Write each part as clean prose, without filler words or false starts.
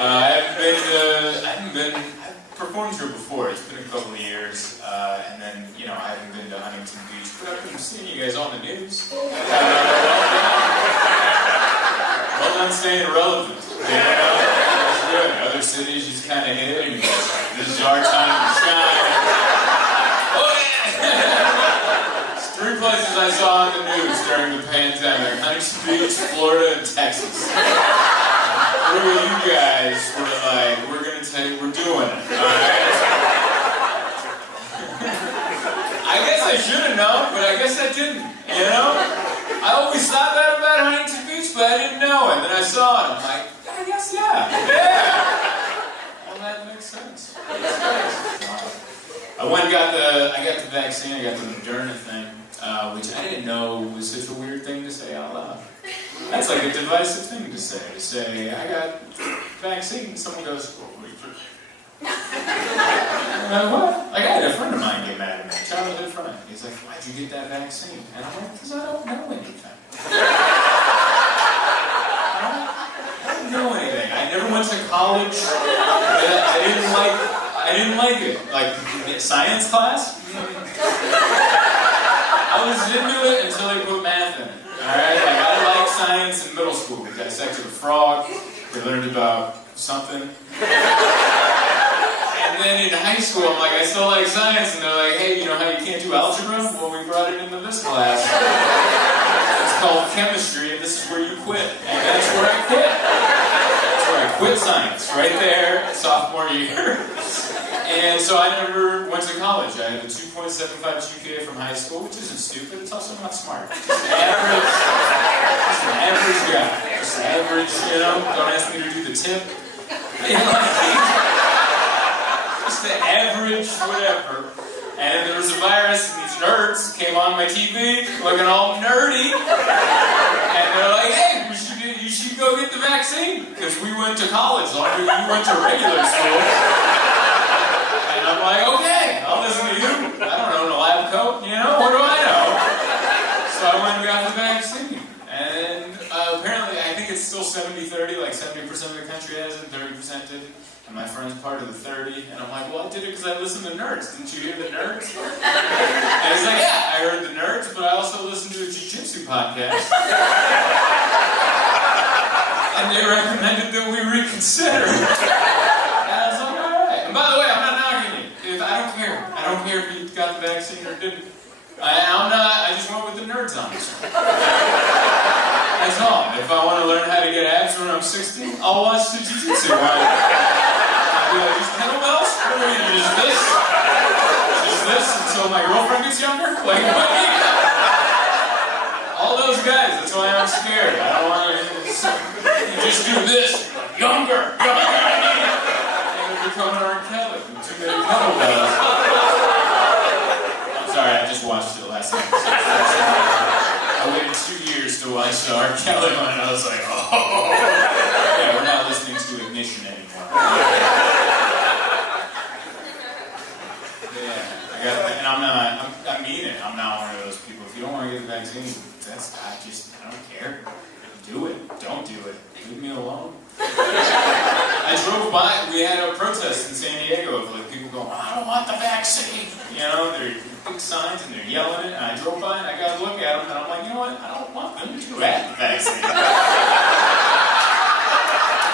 I've performed here before. It's been a couple of years, and then, I haven't been to Huntington Beach, but I've been seeing you guys on the news. Well done staying relevant. That's good. Other cities just kind of hit, and this is our time to shine. Oh, yeah! There's 3 places I saw on the news during the pandemic: Huntington Beach, Florida, and Texas. 3 of you guys were like, we're going to tell you we're doing it. Alright? I guess I should have known, but I guess I didn't, I always thought that about Huntington Beach, but I didn't know it. Then I saw it, I'm like, I guess, yeah. Well, that makes sense. I got the vaccine, I got the Moderna thing, which I didn't know was such a weird thing to say out loud. That's like a divisive thing to say, I got vaccine, someone goes, what? Like, I had a friend of mine get mad at me, a childhood friend. He's like, why'd you get that vaccine? And I'm like, because I don't know anything. I don't know anything. I never went to college. I didn't like it. Like, science class? I was into it until they put math in it. Alright? Like, I liked science in middle school. We dissected a frog. We learned about something. And then in high school, I'm like, I still like science, and they're like, hey, you know how you can't do algebra? Well, we brought it into this class. It's called chemistry, and this is where you quit. And that's where I quit. That's where I quit science, right there, sophomore year. And so I never went to college. I had a 2.75 GPA from high school, which isn't stupid, it's also not smart. Just an average guy. Just average, don't ask me to do the tip. Just the average whatever. And there was a virus, and these nerds came on my TV looking all nerdy. And they're like, hey, you should go get the vaccine. Because we went to college longer than you went to regular school. And I'm like, okay, I'll listen to you. I don't know, in a lab coat, what do I know? So I went and got the vaccine. And apparently, I think it's still 70-30, like 70% of the country has it, 30% didn't. And my friend's part of the 30, and I'm like, well, I did it because I listened to Nerds. Didn't you hear the Nerds? And he's like, yeah, I heard the Nerds, but I also listened to a jiu-jitsu podcast. And they recommended that we reconsider. And I was like, all right. And by the way, I'm not knocking you. I don't care. I don't care if you got the vaccine or didn't. I just went with the Nerds on this one. That's all. If I want to learn how to get abs when I'm 60, I'll watch the jiu-jitsu one. Just kettlebells? What are we gonna do? Just this? Just this until my girlfriend gets younger? Like, what? All those guys, that's why I'm scared. I don't want to just do this. Younger! And we're becoming R. Kelly. Too many kettlebells. I'm sorry, I just watched it last night. I waited 2 years to watch the R. Kelly one, and I was like, oh. Yeah, we're not listening to Ignition anymore. And I mean it. I'm not one of those people. If you don't want to get the vaccine, I don't care. Do it. Don't do it. Leave me alone. I drove by. We had a protest in San Diego of like people going, I don't want the vaccine. They're big signs and they're yelling it. And I drove by and I got to look at them and I'm like, you know what? I don't want them to have the vaccine. I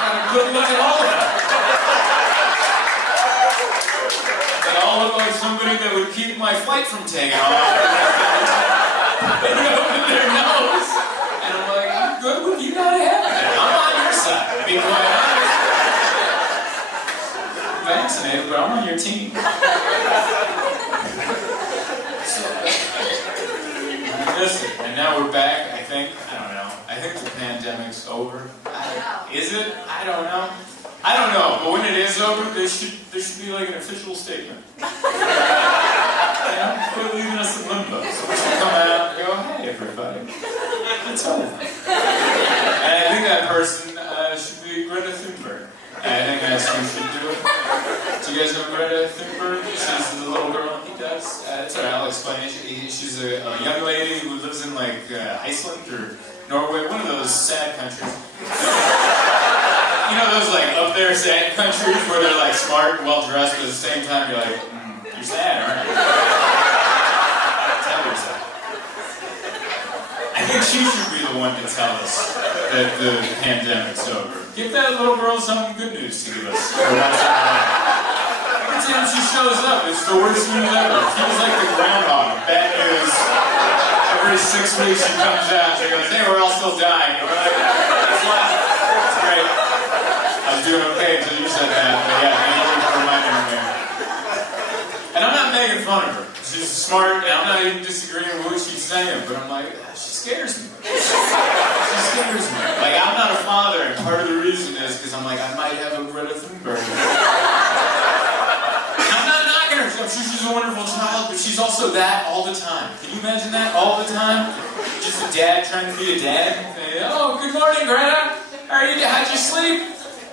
got a good look at all of them. They all look like somebody that would keep my flight from taking off. They open their nose. And I'm like, I'm good with you, gotta have it. I'm on your side, to be quite honest. I'm vaccinated, but I'm on your team. So, listen, and now we're back, I think. I don't know. I think the pandemic's over. Is it? I don't know. But when it is over, there should be like an official statement. Quit leaving us in limbo. So we should come out and go, hey everybody, it's over. And I think that person should be Greta Thunberg. And I think that's who should do it. Do you guys know Greta Thunberg? She's the little girl. He does. It's alright, I'll explain it. She's a young lady who lives in like Iceland or Norway, one of those sad countries. Those like up there are sad countries where they're like smart and well-dressed, but at the same time you're like, you're sad, aren't you? Tell yourself. I think she should be the one to tell us that the pandemic's over. Give that little girl some good news to give us. Every time she shows up, it's the worst news ever. She was like the groundhog. Bad news. Every 6 weeks she comes out, she goes, hey, we're all still dying. And we're like, it's great. I was doing okay until you said that, but yeah, thank you for reminding me. And I'm not making fun of her. She's smart, and I'm not even disagreeing with what she's saying, but I'm like, she scares me. She scares me. Like, I'm not a father, and part of the reason is because I'm like, I might have a Greta Thunberg. I'm not knocking her. I'm sure she's a wonderful child, but she's also that all the time. Can you imagine that all the time? Just a dad trying to be a dad. Say, oh, good morning, Greta. How are you? How'd you sleep?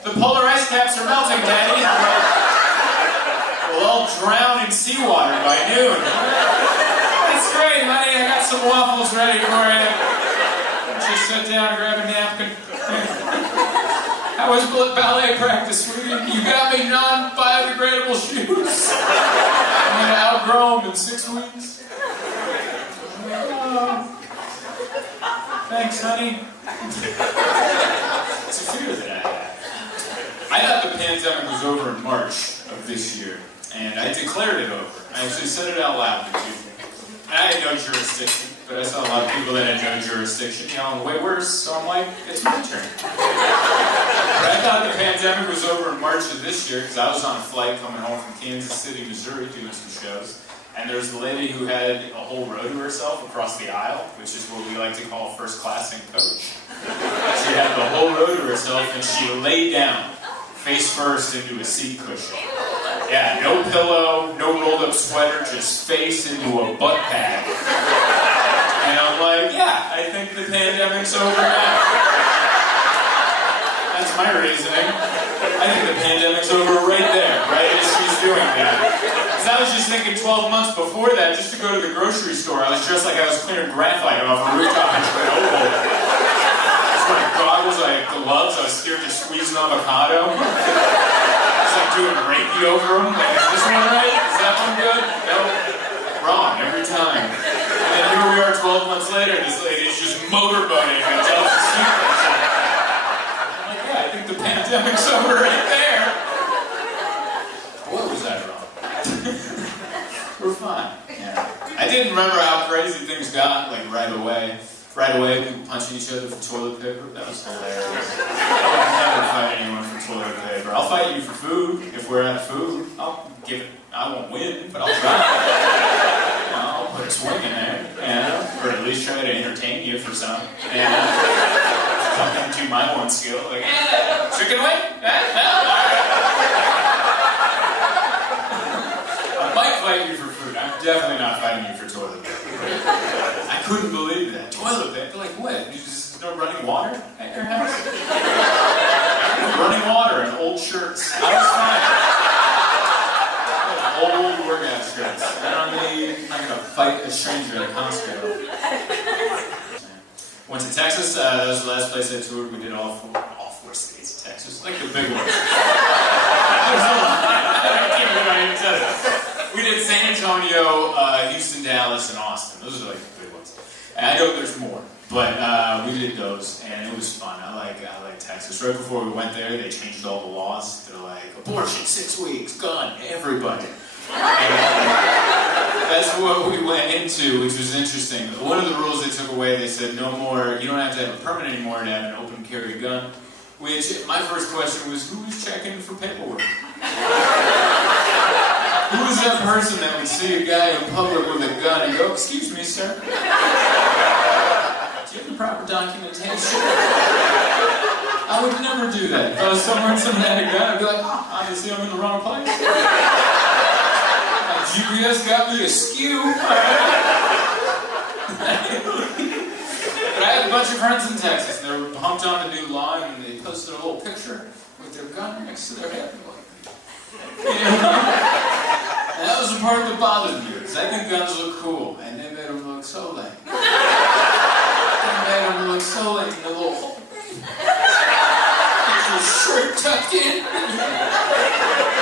The polar ice caps are melting, Daddy. We'll all drown in seawater by noon. That's great, honey. I got some waffles ready for you. Just sit down and grab a napkin. How was ballet practice? You got me non-biodegradable shoes. I'm going to outgrow them in 6 weeks. Thanks, honey. It's a fear that I had. I thought the pandemic was over in March of this year, and I declared it over. I actually said it out loud to people. And I had no jurisdiction, but I saw a lot of people that had no jurisdiction yelling way worse, so I'm like, it's my turn. But I thought the pandemic was over in March of this year, because I was on a flight coming home from Kansas City, Missouri, doing some shows. And there was a lady who had a whole row to herself across the aisle, which is what we like to call first class in coach. She had the whole row to herself, and she lay down, face first into a seat cushion. Yeah, no pillow, no rolled up sweater, just face into a butt pad. And I'm like, yeah, I think the pandemic's over now. That's my reasoning. I think the pandemic's over right there, right as she's doing that. Because I was just thinking 12 months before that, just to go to the grocery store, I was dressed like I was clearing graphite off a rooftop in Chernobyl. I was wearing goggles, I had gloves, I was scared to squeeze an avocado. I was like doing Reiki over them. Like, is this one right? Is that one good? No. Wrong, every time. And then here we are 12 months later, and this lady's just motorboating and tells us secrets. I'm like, yeah, I think the pandemic's over right there. What was I wrong? We're fine. Yeah. I didn't remember how crazy things got, like, right away. Right away, people punching each other for toilet paper. That was hilarious. I'll never fight anyone for toilet paper. I'll fight you for food. If we're out of food, I'll give it. I won't win, but I'll try. I'll put a swing in there, or at least try to entertain you for some. Something to my one skill, like, chicken wing? I might fight you for food. I'm definitely not fighting you for toilet paper. I couldn't believe that. Toilet paper? Like what? There's no running water at your house? Running water and old shirts. I was fine. Old workout shirts. I'm not going to fight a stranger at a hospital. Went to Texas. That was the last place I toured. We did all four states of Texas. Like the big ones. We did San Antonio, Houston, Dallas, and Austin. Those are like the big ones. And I know there's more, but we did those, and it was fun. I like Texas. Right before we went there, they changed all the laws. They're like, abortion, 6 weeks, gun, everybody. And that's what we went into, which was interesting. One of the rules they took away, they said no more, you don't have to have a permit anymore to have an open carry gun. Which, my first question was, who was checking for paperwork? Who is that person that would see a guy in public with a gun and go, excuse me, sir? Do you have the proper documentation? I would never do that. If I was somewhere and someone had a gun, I'd be like, obviously I'm in the wrong place. My GPS got me askew. But I had a bunch of friends in Texas, and they were pumped on the new law, and they posted a little picture with their gun next to their head. And that was the part that bothered me, because I think guns look cool, and they made them look so lame. They made them look so lame, the little hole. It's a shirt. tucked in.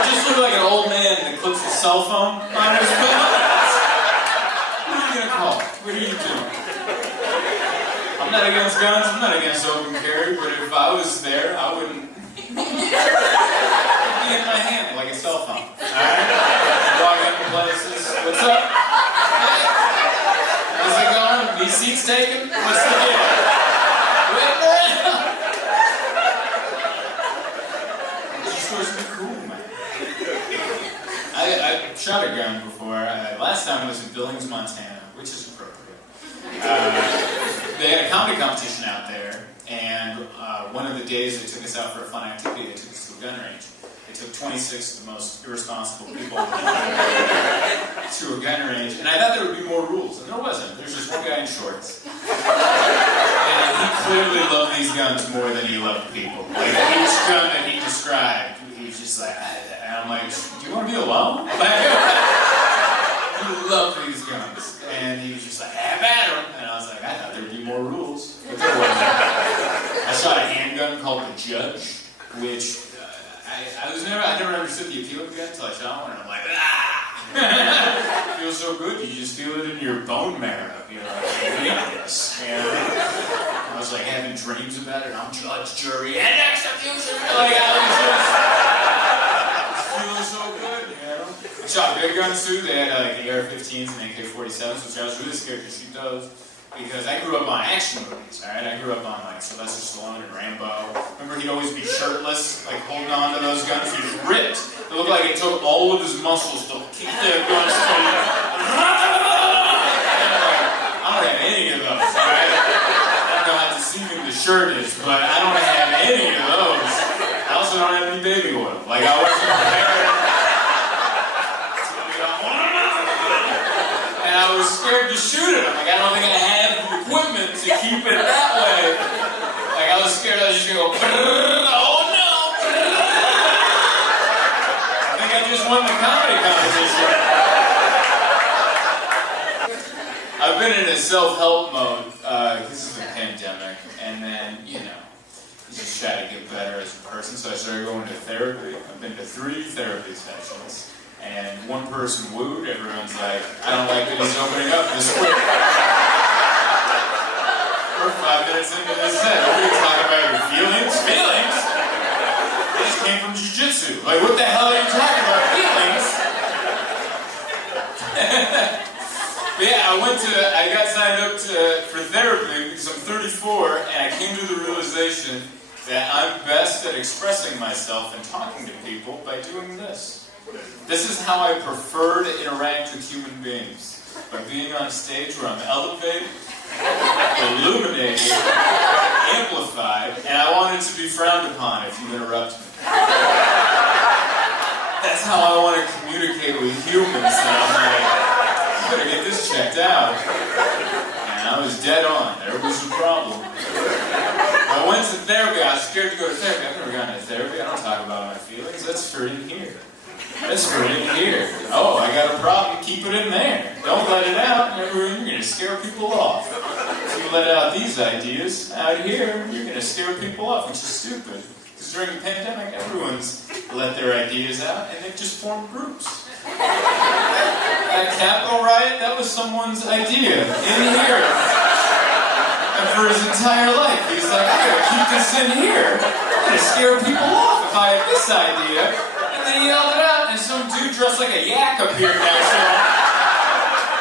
Just look like an old man that clips his cell phone on his pants. What are you gonna call? What are you doing? I'm not against guns, I'm not against open carry, but if I was there, I wouldn't it'd be in my hand like a cell phone. Alright? Walk into places. What's up? Hey. How's it going? These seats taken? What's the deal? Waiting around. It's supposed to be cool, man. I shot a gun before. Last time I was in Billings, Montana, which is appropriate. They had a comedy competition out there, and one of the days they took us out for a fun activity, they took us to a gun range. They took 26 of the most irresponsible people to a gun range, and I thought there would be more rules, and there wasn't. There's just one guy in shorts. And he clearly loved these guns more than he loved people. Like, each gun that he described, he was just like, and I'm like, do you want to be alone? Like, he loved these guns. And he was just like, have at them. And I was like, I thought there would be more rules. But there wasn't. I shot a handgun called the Judge, which I never understood the appeal of the gun until I shot one. And I'm like, ah! It feels so good. You just feel it in your bone marrow. You're like, I need this. And I was like having dreams about it. I'm judge, jury, and execution. Like, I was just feeling so good, you know? I shot big guns too. They had like the AR-15s and AK-47s, which I was really scared to shoot those because I grew up on action movies. All right, I grew up on like Sylvester Stallone and Rambo. Remember, he'd always be shirtless, like holding on to those guns. He was ripped. It looked like it took all of his muscles to keep the guns straight. I don't have any of those. All right? I don't know how deceiving the shirt is, but I don't have any of those. I also don't have any baby oil. Like I wasn't prepared. And I was scared to shoot it. I'm like, I don't think I have the equipment to keep it that way. Like, I was scared I was just gonna go, oh no! I think I just won the comedy competition. I've been in a self-help mode, this is a pandemic, and then, you know, you just try to get better as a person, so I started going to therapy. I've been to 3 therapy sessions. And one person wooed, everyone's like, I don't like that he's opening up this quick. We're 5 minutes into this set. What are you talking about? Your feelings? Feelings? I just came from jiu-jitsu. Like, what the hell are you talking about? Feelings? But yeah, I got signed up for therapy because I'm 34, and I came to the realization that I'm best at expressing myself and talking to people by doing this. This is how I prefer to interact with human beings. By being on stage where I'm elevated, illuminated, amplified, and I want it to be frowned upon if you interrupt me. That's how I want to communicate with humans. And I'm like, you better get this checked out. And I was dead on. There was a problem. I went to therapy. I was scared to go to therapy. I've never gone to therapy. I don't talk about my feelings. That's for in here. That's for in here. Oh, I got a problem. Keep it in there. Don't let it out. You're going to scare people off. If you let out these ideas out here, you're going to scare people off, which is stupid. Because during the pandemic, everyone's let their ideas out, and they've just formed groups. That Capitol riot, that was someone's idea in here. And for his entire life, he's like, I gotta keep this in here. I'm gonna scare people off if I have this idea. And then he yelled it out, and some dude dressed like a yak appeared next to him.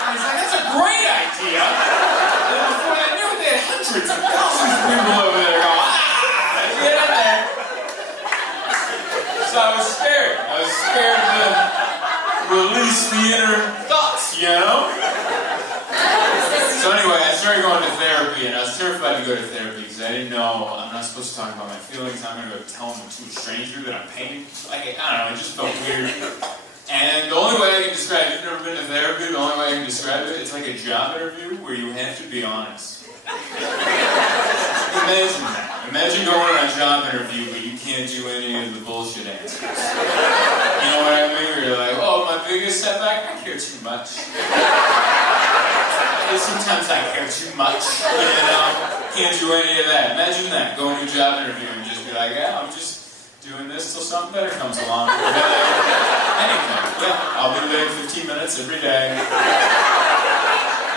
And he's like, that's a great idea. And before I knew it, they had hundreds of thousands of people over there going, get in there. So I was scared. I was scared to release the inner thoughts, you know? So anyway, I started going to therapy, and I was terrified to go to therapy because I didn't know I'm not supposed to talk about my feelings. I'm going to go tell them to a stranger that I'm painting. Like, I don't know, it just felt weird. And the only way I can describe it, you've never been to therapy, the only way I can describe it, it's like a job interview where you have to be honest. Imagine that. Imagine going on a job interview, but you can't do any of the bullshit answers. You know what I mean? Where you're like, oh, my biggest setback, I care too much. Sometimes I care too much, you know? Can't do any of that. Imagine that, going to a job interview and just be like, yeah, I'm just doing this till something better comes along. Anything. Yeah, I'll be late 15 minutes every day.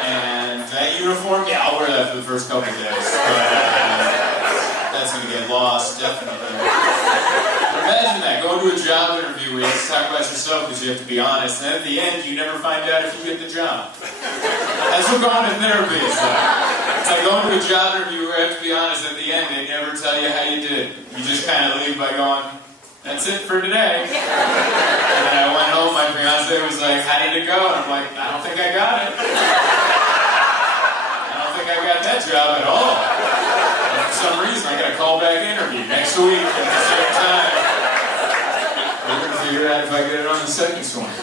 And that uniform, yeah, I'll wear that for the first couple of days. But that's going to get lost, definitely. But imagine that, going to a job interview where you have to talk about yourself because you have to be honest, and at the end, you never find out if you get the job. That's what going to therapy is like. It's like going to a job interview where you have to be honest at the end, they never tell you how you did. You just kind of leave by going, that's it for today. And then I went home, my fiance was like, how did it go? And I'm like, I don't think I got it. I don't think I got that job at all. And for some reason, I got a callback interview next week at the same time. We're going to figure out if I get it on the second one.